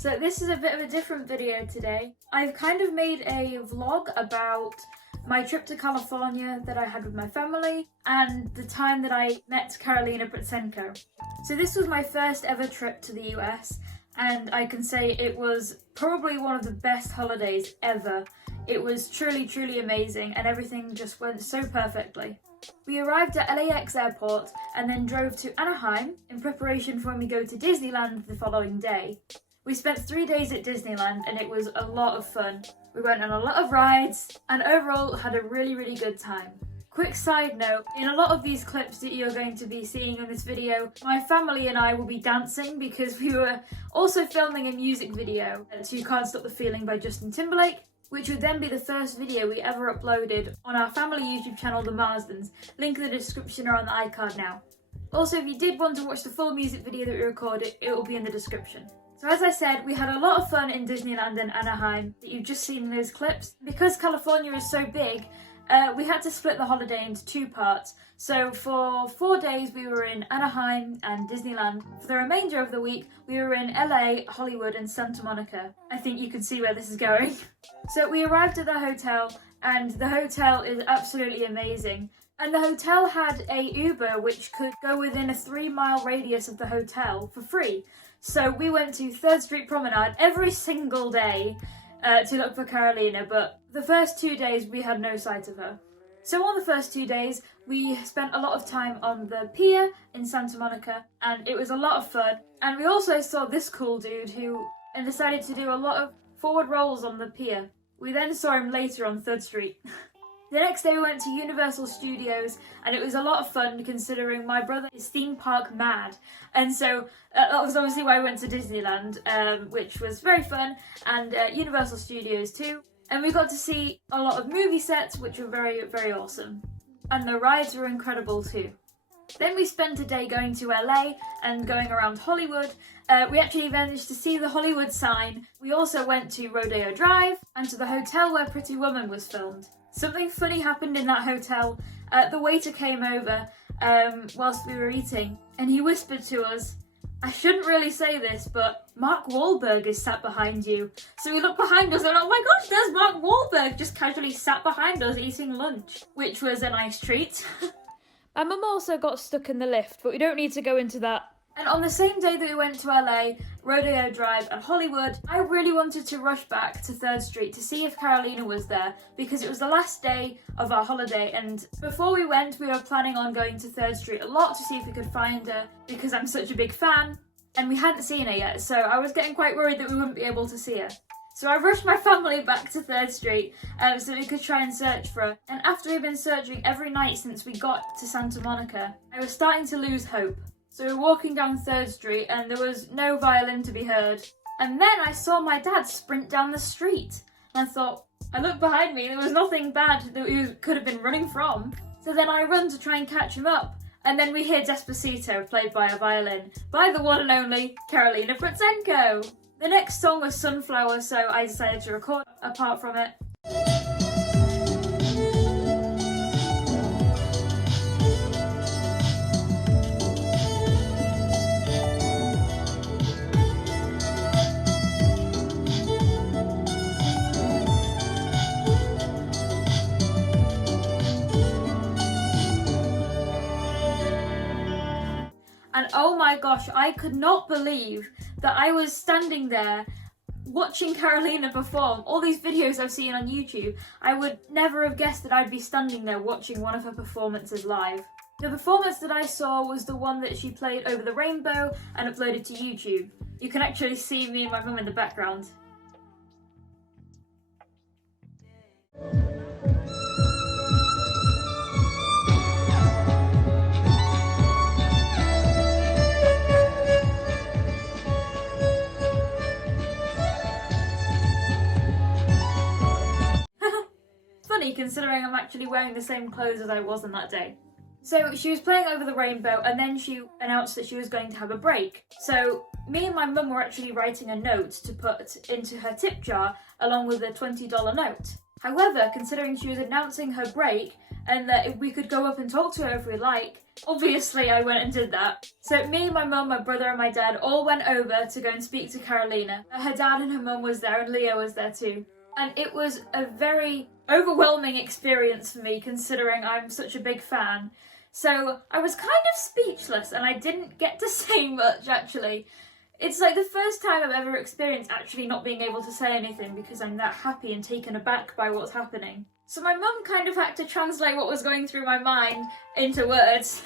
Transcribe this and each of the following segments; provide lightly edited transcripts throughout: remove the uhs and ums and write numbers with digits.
So this is a bit of a different video today. I've kind of made a vlog about my trip to California that I had with my family and the time that I met Karolina Protsenko. So this was my first ever trip to the US and I can say it was probably one of the best holidays ever. It was truly amazing and everything just went so perfectly. We arrived at LAX airport and then drove to Anaheim in preparation for when we go to Disneyland the following day. We spent 3 days at Disneyland and it was a lot of fun. We went on a lot of rides and overall had a really good time. Quick side note, in a lot of these clips that you're going to be seeing in this video, my family and I will be dancing because we were also filming a music video to Can't Stop the Feeling by Justin Timberlake, which would then be the first video we ever uploaded on our family YouTube channel, the Marsdens. Link in the description or on the iCard now. Also, if you did want to watch the full music video that we recorded, it will be in the description. So as I said, we had a lot of fun in Disneyland and Anaheim that you've just seen in those clips. Because California is so big, we had to split the holiday into 2 parts. So for 4 days we were in Anaheim and Disneyland. For the remainder of the week we were in LA, Hollywood and Santa Monica. I think you can see where this is going. So we arrived at the hotel and the hotel is absolutely amazing. And the hotel had a Uber which could go within a 3-mile radius of the hotel for free. So we went to 3rd Street Promenade every single day to look for Karolina, but the first 2 days we had no sight of her. So on the first 2 days we spent a lot of time on the pier in Santa Monica and it was a lot of fun. And we also saw this cool dude who decided to do a lot of forward rolls on the pier. We then saw him later on 3rd Street. The next day we went to Universal Studios and it was a lot of fun considering my brother is theme park mad. And so that was obviously why I went to Disneyland, which was very fun, and Universal Studios too. And we got to see a lot of movie sets which were very awesome. And the rides were incredible too. Then we spent a day going to LA and going around Hollywood. We actually managed to see the Hollywood sign. We also went to Rodeo Drive and to the hotel where Pretty Woman was filmed. Something funny happened in that hotel. The waiter came over whilst we were eating and he whispered to us, "I shouldn't really say this, but Mark Wahlberg is sat behind you." So we looked behind us and oh my gosh, there's Mark Wahlberg just casually sat behind us eating lunch, which was a nice treat. My mum also got stuck in the lift, but we don't need to go into that. And on the same day that we went to LA, Rodeo Drive and Hollywood, I really wanted to rush back to 3rd Street to see if Karolina was there because it was the last day of our holiday, and before we went we were planning on going to 3rd Street a lot to see if we could find her because I'm such a big fan, and we hadn't seen her yet, so I was getting quite worried that we wouldn't be able to see her. So I rushed my family back to 3rd Street so we could try and search for her, and after we'd been searching every night since we got to Santa Monica, I was starting to lose hope. So we were walking down 3rd Street and there was no violin to be heard. And then I saw my dad sprint down the street. And I thought, I looked behind me, there was nothing bad that he could have been running from. So then I run to try and catch him up. And then we hear Despacito played by a violin by the one and only Karolina Protsenko. The next song was Sunflower, so I decided to record a part from it. And oh my gosh, I could not believe that I was standing there watching Karolina perform. All these videos I've seen on YouTube, I would never have guessed that I'd be standing there watching one of her performances live. The performance that I saw was the one that she played over the rainbow and uploaded to YouTube. You can actually see me and my mum in the background. Considering I'm actually wearing the same clothes as I was on that day. So she was playing Over the Rainbow and then she announced that she was going to have a break. So me and my mum were actually writing a note to put into her tip jar along with a $20 note. However, considering she was announcing her break and that if we could go up and talk to her if we like, obviously I went and did that. So me, my mum, my brother and my dad all went over to go and speak to Karolina. Her dad and her mum was there and Leo was there too. And it was a very overwhelming experience for me considering I'm such a big fan. So I was kind of speechless and I didn't get to say much actually. It's like the first time I've ever experienced actually not being able to say anything because I'm that happy and taken aback by what's happening. So my mum kind of had to translate what was going through my mind into words.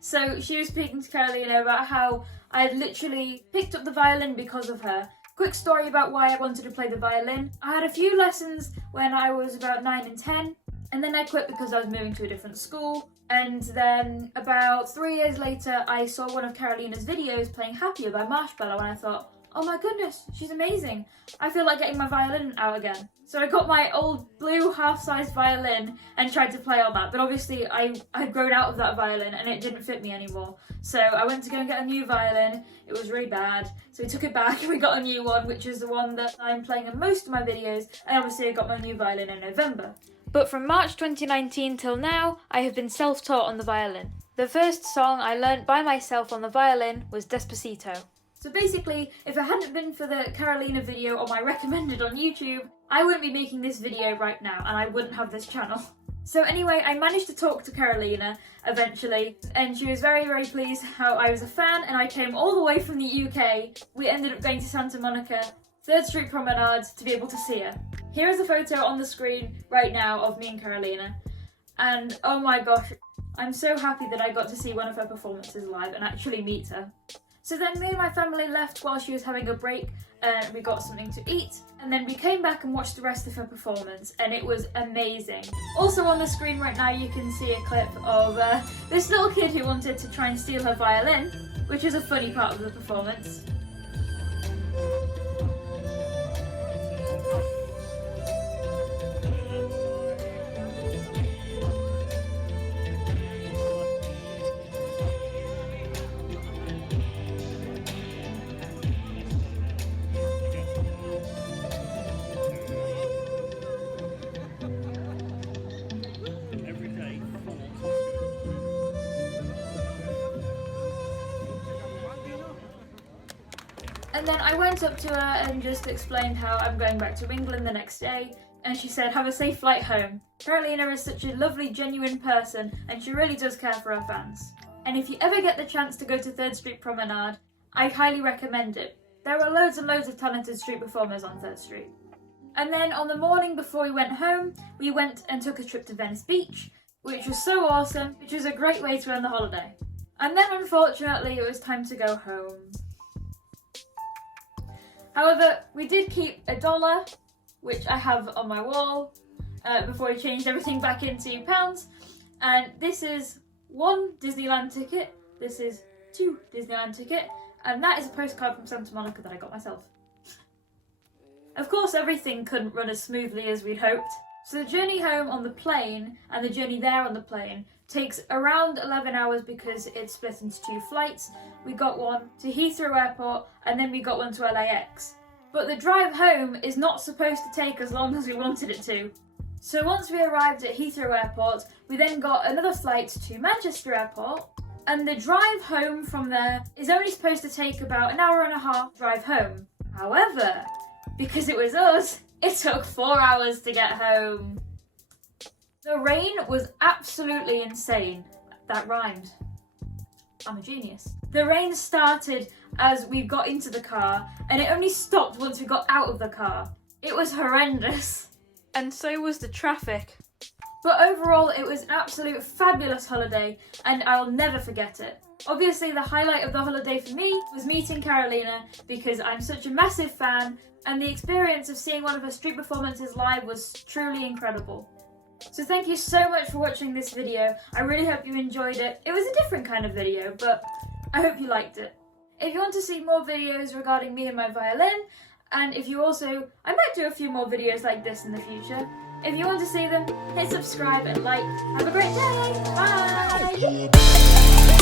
So she was speaking to Karolina about how I had literally picked up the violin because of her. Quick story about why I wanted to play the violin. I had a few lessons when I was about 9 and 10, and then I quit because I was moving to a different school. And then about 3 years later, I saw one of Karolina's videos playing Happier by Marsdens, and I thought, oh my goodness, she's amazing. I feel like getting my violin out again. So I got my old blue half-sized violin and tried to play on that, but obviously I'd grown out of that violin and it didn't fit me anymore. So I went to go and get a new violin. It was really bad, so we took it back and we got a new one, which is the one that I'm playing in most of my videos, and obviously I got my new violin in November. But from March 2019 till now, I have been self-taught on the violin. The first song I learnt by myself on the violin was Despacito. So basically, if it hadn't been for the Karolina video on my recommended on YouTube, I wouldn't be making this video right now and I wouldn't have this channel. So anyway, I managed to talk to Karolina eventually and she was very, very pleased how I was a fan and I came all the way from the UK. We ended up going to Santa Monica, 3rd Street Promenade to be able to see her. Here is a photo on the screen right now of me and Karolina. And oh my gosh, I'm so happy that I got to see one of her performances live and actually meet her. So then me and my family left while she was having a break and we got something to eat. And then we came back and watched the rest of her performance and it was amazing. Also on the screen right now you can see a clip of this little kid who wanted to try and steal her violin, which is a funny part of the performance. And then I went up to her and just explained how I'm going back to England the next day, and she said, have a safe flight home. Karolina is such a lovely, genuine person, and she really does care for her fans. And if you ever get the chance to go to 3rd Street Promenade, I highly recommend it. There are loads and loads of talented street performers on 3rd Street. And then on the morning before we went home, we went and took a trip to Venice Beach, which was so awesome, which was a great way to end the holiday. And then unfortunately it was time to go home. However, we did keep $1, which I have on my wall, before we changed everything back into pounds. And this is 1 Disneyland ticket, this is 2 Disneyland ticket, and that is a postcard from Santa Monica that I got myself. Of course, everything couldn't run as smoothly as we'd hoped. So the journey home on the plane and the journey there on the plane takes around 11 hours because it's split into 2 flights. We got one to Heathrow Airport and then we got one to LAX. But the drive home is not supposed to take as long as we wanted it to. So once we arrived at Heathrow Airport, we then got another flight to Manchester Airport, and the drive home from there is only supposed to take about an hour and a half drive home. However, because it was us, it took 4 hours to get home. The rain was absolutely insane. That rhymed. I'm a genius. The rain started as we got into the car, and it only stopped once we got out of the car. It was horrendous. And so was the traffic. But overall, it was an absolute fabulous holiday, and I'll never forget it. Obviously, the highlight of the holiday for me was meeting Karolina because I'm such a massive fan, and the experience of seeing one of her street performances live was truly incredible. So thank you so much for watching this video. I really hope you enjoyed it. It was a different kind of video, but I hope you liked it. If you want to see more videos regarding me and my violin, and if you also, I might do a few more videos like this in the future. If you want to see them, hit subscribe and like. Have a great day. Bye.